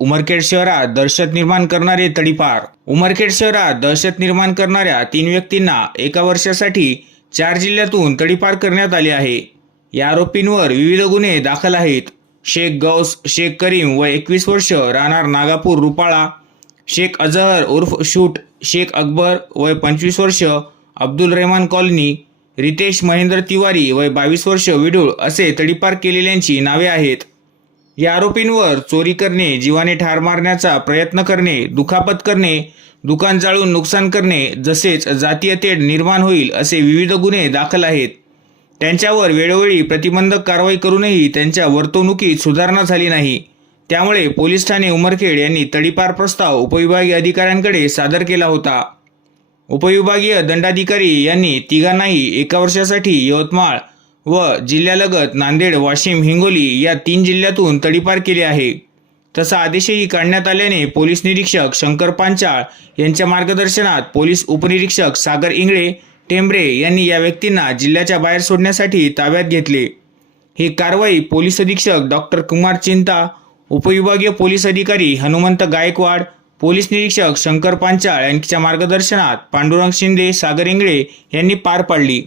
उमरखेड शहरात दहशत निर्माण करणारे तडीपार. उमरखेड शहरात दहशत निर्माण करणाऱ्या तीन व्यक्तींना एका वर्षासाठी चार जिल्ह्यातून तडीपार करण्यात आले आहे. या आरोपींवर विविध गुन्हे दाखल आहेत. शेख गौस शेख करीम व एकवीस वर्ष राहणार नागापूर रुपाळा. शेख अझहर उर्फ शूट शेख अकबर वय पंचवीस वर्ष अब्दुल रहमान कॉलनी. रितेश महेंद्र तिवारी वय बावीस वर्ष विडूळ असे तडीपार केलेल्यांची नावे आहेत. या आरोपींवर चोरी करणे जीवाने ठार मारण्याचा प्रयत्न करणे दुखापत करणे दुकान जाळून नुकसान करणे जसेच जातीय तेढ निर्माण होईल असे विविध गुन्हे दाखल आहेत. त्यांच्यावर वेळोवेळी प्रतिबंधक कारवाई करूनही त्यांच्या वर्तवणुकीत सुधारणा झाली नाही. त्यामुळे पोलीस ठाणे उमरखेड यांनी तडीपार प्रस्ताव उपविभागीय अधिकाऱ्यांकडे सादर केला होता. उपविभागीय दंडाधिकारी यांनी तिघांनाही एका वर्षासाठी यवतमाळ व जिल्ह्यालगत नांदेड वाशिम हिंगोली या तीन जिल्ह्यातून तडीपार केले आहे. तसा आदेशही काढण्यात आल्याने पोलीस निरीक्षक शंकर पांचाळ यांच्या मार्गदर्शनात पोलीस उपनिरीक्षक सागर इंगळे टेंबरे यांनी या व्यक्तींना जिल्ह्याच्या बाहेर सोडण्यासाठी ताब्यात घेतले. ही कारवाई पोलीस अधीक्षक डॉक्टर कुमार चिंता उपविभागीय पोलीस अधिकारी हनुमंत गायकवाड पोलीस निरीक्षक शंकर पांचाळ यांच्या मार्गदर्शनात पांडुरंग शिंदे सागर इंगळे यांनी पार पाडली.